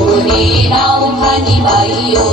ওরে নাও খানি বাইও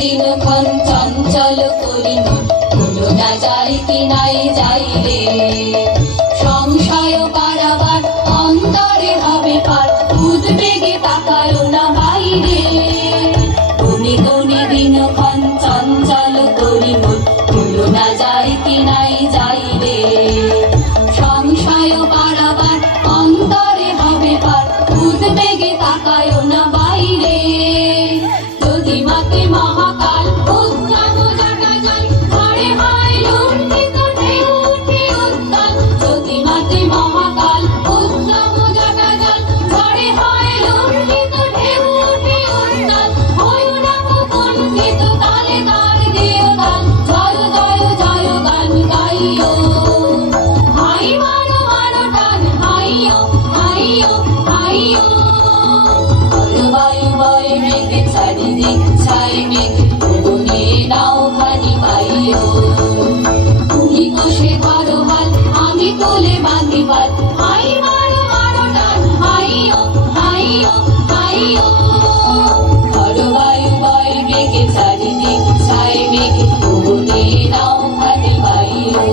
দিনক্ষণ চঞ্চল করিল হলো না যাই কি নাই যাইলে সংশয় পারাবার অন্তরে হবে পার উদ্বেগে তাকায় না বাইরে গুনি গুনি দিনক্ষণ চঞ্চল করিল হলো না যাই কি নাই যাইলে সংশয় পারাবার অন্তরে হবে পার উদ্বেগে তাকায় না বাইরে যদি মাতে মহাকাল উদ্দাম জাটা যায় ঘরে হয় লুণ্ঠিত ঢেউ উঠে উত্তাল যদি মাতে মহাকাল উদ্দাম জাটা যায় ঘরে হয় লুণ্ঠিত ঢেউ উঠে উত্তাল হয় না কুণ্ঠিত তালে তার দিও তাল জয় জয় জয় গান গাইও হাই মারো মারো টান হাইও হাইও হাইও বায়ু বয় মেঘে চারিদিক ছাই মেঘ ওরে নাও খানি বাইও তুমি কষে ধরো হাল আমি তোলে বাঁধি পাল হাই মারো মারো টান হাইও হাইও হাইও ধরো বায়ু বয় মেঘে চারিদিক ছাই মেঘ ওরে নাও খানি বাইও।